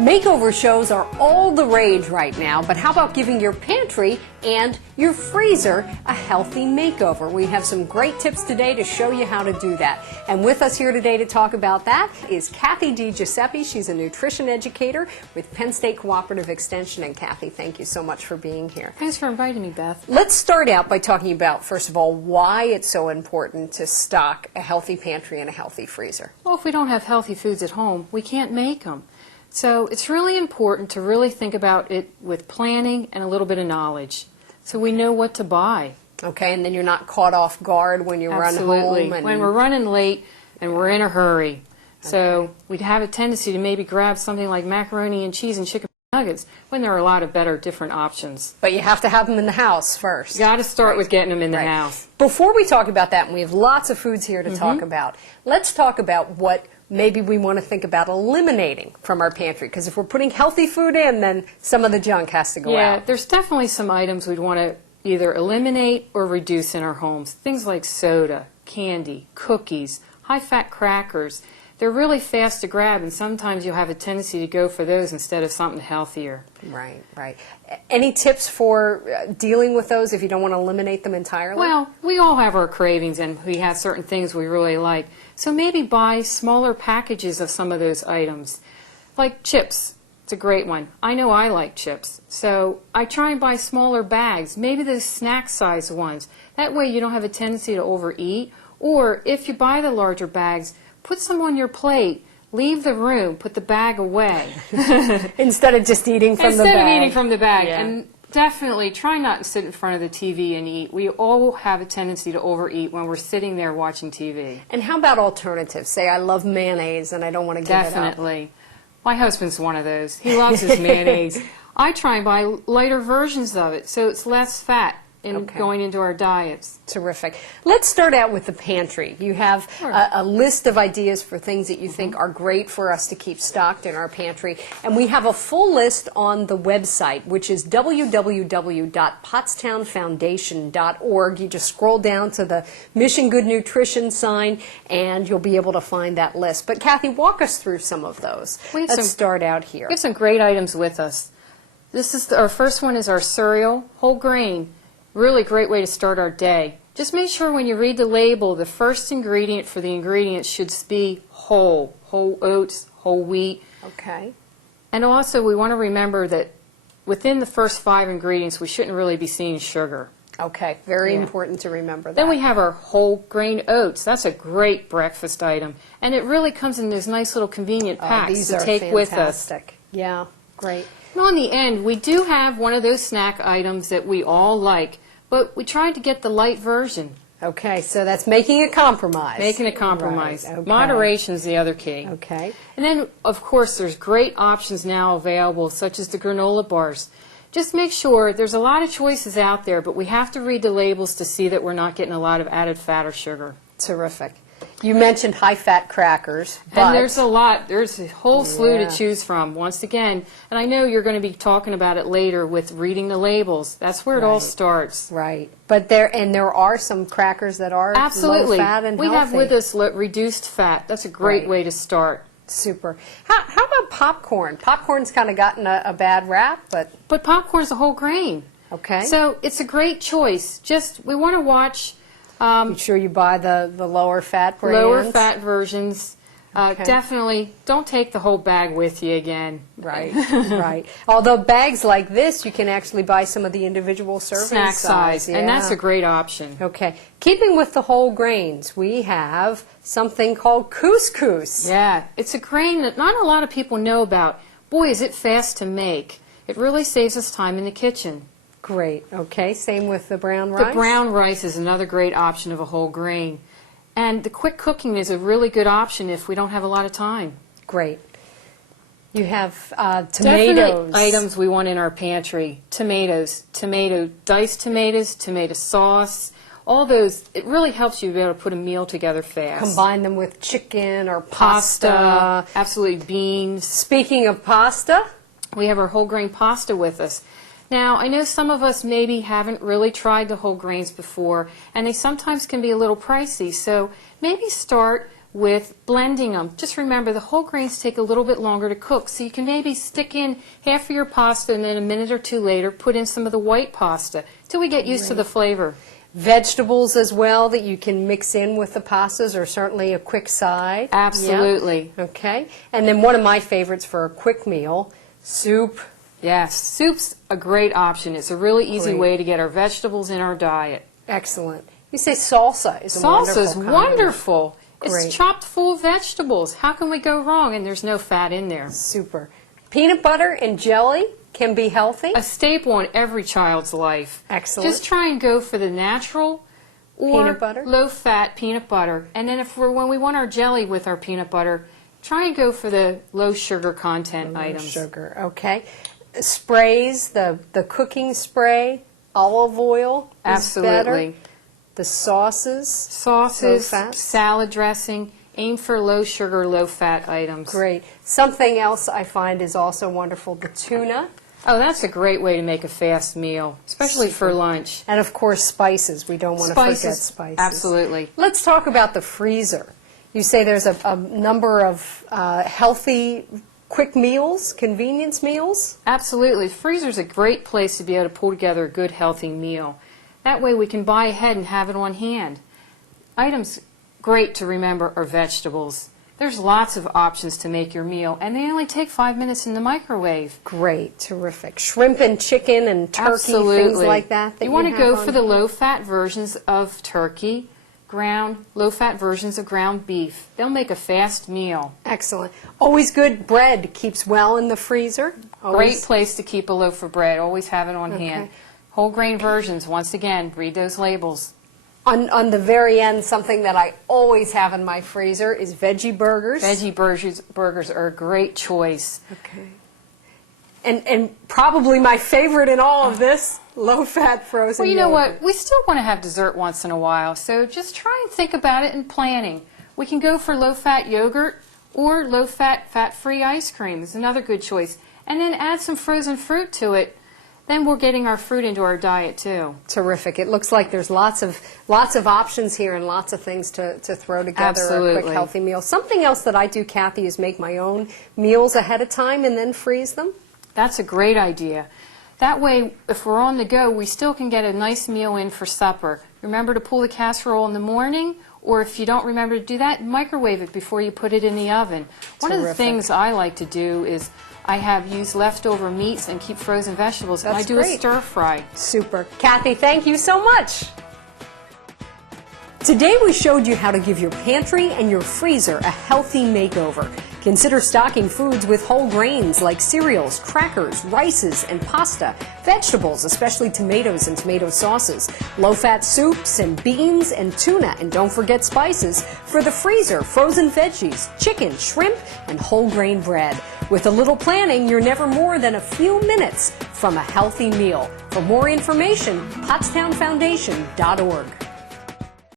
Makeover shows are all the rage right now, but how about giving your pantry and your freezer a healthy makeover? We have some great tips today to show you how to do that. And with us here today to talk about that is Kathy DiGuiseppe. She's a nutrition educator with Penn State Cooperative Extension. And Kathy, thank you so much for being here. Thanks for inviting me, Beth. Let's start out by talking about, first of all, why it's so important to stock a healthy pantry and a healthy freezer. Well, if we don't have healthy foods at home, we can't make them. So it's really important to really think about it with planning and a little bit of knowledge, so we know what to buy. Okay, and then you're not caught off guard when you run home. And when we're running late and we're in a hurry. So we'd have a tendency to maybe grab something like macaroni and cheese and chicken nuggets when there are a lot of better, different options. But you have to have them in the house first. You got to start with getting them in the house. Before we talk about that, and we have lots of foods here to talk about, let's talk about what maybe we want to think about eliminating from our pantry, because if we're putting healthy food in, then some of the junk has to go out. Yeah, there's definitely some items we'd want to either eliminate or reduce in our homes. Things like soda, candy, cookies, high-fat crackers. They're really fast to grab, and sometimes you'll have a tendency to go for those instead of something healthier. Right, right. Any tips for dealing with those if you don't want to eliminate them entirely? Well, we all have our cravings, and we have certain things we really like. So maybe buy smaller packages of some of those items. Like chips, it's a great one. I know I like chips, so I try and buy smaller bags, maybe the snack size ones. That way you don't have a tendency to overeat. Or if you buy the larger bags, put some on your plate. Leave the room. Put the bag away. Instead of just eating from the bag. Instead of eating from the bag. Yeah. And definitely try not to sit in front of the TV and eat. We all have a tendency to overeat when we're sitting there watching TV. And how about alternatives? Say I love mayonnaise and I don't want to give it up. Definitely. My husband's one of those. He loves his mayonnaise. I try and buy lighter versions of it so it's less fat in going into our diets. Terrific. Let's start out with the pantry. You have a list of ideas for things that you think are great for us to keep stocked in our pantry, and we have a full list on the website, which is www.pottstownfoundation.org. You just scroll down to the Mission Good Nutrition sign and you'll be able to find that list. But Kathy, walk us through some of those. Let's start out here. We have some great items with us. This is our first one is our cereal, whole grain. Really great way to start our day. Just make sure when you read the label, the first ingredient for the ingredients should be whole oats, whole wheat. Okay. And also we want to remember that within the first 5 ingredients, we shouldn't really be seeing sugar. Okay, very important to remember that. Then we have our whole grain oats. That's a great breakfast item. And it really comes in those nice little convenient packs to take with us. Yeah, great. And on the end, we do have one of those snack items that we all like, but we tried to get the light version. Okay, so that's making a compromise. Making a compromise. Right, okay. Moderation is the other key. Okay. And then, of course, there's great options now available, such as the granola bars. Just make sure, there's a lot of choices out there, but we have to read the labels to see that we're not getting a lot of added fat or sugar. Terrific. You mentioned high-fat crackers. But and there's a lot. There's a whole slew to choose from, once again. And I know you're going to be talking about it later with reading the labels. That's where it all starts. Right. But there are some crackers that are absolutely low fat and we healthy. have with us reduced fat. That's a great way to start. Super. How about popcorn? Popcorn's kind of gotten a bad rap, but popcorn's a whole grain. Okay. So it's a great choice. Just we want to watch. Be sure you buy the lower fat brands. Lower fat versions. Definitely don't take the whole bag with you again. Right, right. Although bags like this, you can actually buy some of the individual serving snack size. And that's a great option. Okay. Keeping with the whole grains, we have something called couscous. Yeah, it's a grain that not a lot of people know about. Boy, is it fast to make. It really saves us time in the kitchen. Great. Okay. Same with the brown rice? The brown rice is another great option of a whole grain. And the quick cooking is a really good option if we don't have a lot of time. Great. You have tomatoes. Definite Items we want in our pantry. Tomatoes, diced tomatoes, tomato sauce, all those. It really helps you be able to put a meal together fast. Combine them with chicken or pasta. Absolutely, beans. Speaking of pasta, we have our whole grain pasta with us. Now, I know some of us maybe haven't really tried the whole grains before, and they sometimes can be a little pricey, so maybe start with blending them. Just remember, the whole grains take a little bit longer to cook, so you can maybe stick in half of your pasta and then a minute or two later put in some of the white pasta till we get used to the flavor. Vegetables as well that you can mix in with the pastas are certainly a quick side. Absolutely. Yeah. Okay. And then one of my favorites for a quick meal, soup. Yes, soup's a great option. It's a really easy way to get our vegetables in our diet. Excellent. You say salsa is a wonderful Salsa is wonderful. Great. It's chopped full of vegetables. How can we go wrong? And there's no fat in there. Super. Peanut butter and jelly can be healthy. A staple in every child's life. Excellent. Just try and go for the natural or Peanut butter? low-fat peanut butter. And then when we want our jelly with our peanut butter, try and go for the low-sugar content items. Sugar, okay. Sprays, the cooking spray, olive oil is better. Absolutely. The sauces, Sauces, salad dressing, aim for low-sugar, low-fat items. great. Something else I find is also wonderful, the tuna. Oh, that's a great way to make a fast meal, especially for lunch. And of course, spices. We don't want to forget spices. Absolutely. Let's talk about the freezer. You say there's a number of healthy, quick meals, convenience meals? Absolutely. The freezer's a great place to be able to pull together a good, healthy meal. That way we can buy ahead and have it on hand. Items great to remember are vegetables. There's lots of options to make your meal, and they only take 5 minutes in the microwave. Great, terrific. Shrimp and chicken and turkey, Absolutely. things like that. You want to go for the low-fat versions of turkey, low-fat versions of ground beef. They'll make a fast meal. Excellent. Always good. Bread keeps well in the freezer. Great place to keep a loaf of bread. Always have it on hand. Whole grain versions, once again, read those labels. On the very end, something that I always have in my freezer is veggie burgers. Veggie burgers are a great choice. Okay. And probably my favorite in all of this, low-fat frozen Well, you know yogurt. what? We still want to have dessert once in a while, so just try and think about it in planning. We can go for low-fat yogurt or low-fat, fat-free ice cream is another good choice. And then add some frozen fruit to it. Then we're getting our fruit into our diet too. Terrific. It looks like there's lots of options here and lots of things to throw together a quick healthy meal. Something else that I do, Kathy, is make my own meals ahead of time and then freeze them. That's a great idea. That way, if we're on the go, we still can get a nice meal in for supper. Remember to pull the casserole in the morning, or if you don't remember to do that, microwave it before you put it in the oven. One of the things I like to do is I have used leftover meats and keep frozen vegetables, and I do a stir fry. Super. Kathy, thank you so much. Today we showed you how to give your pantry and your freezer a healthy makeover. Consider stocking foods with whole grains like cereals, crackers, rices, and pasta, vegetables, especially tomatoes and tomato sauces, low-fat soups and beans and tuna, and don't forget spices. For the freezer, frozen veggies, chicken, shrimp, and whole grain bread. With a little planning, you're never more than a few minutes from a healthy meal. For more information, pottstownfoundation.org.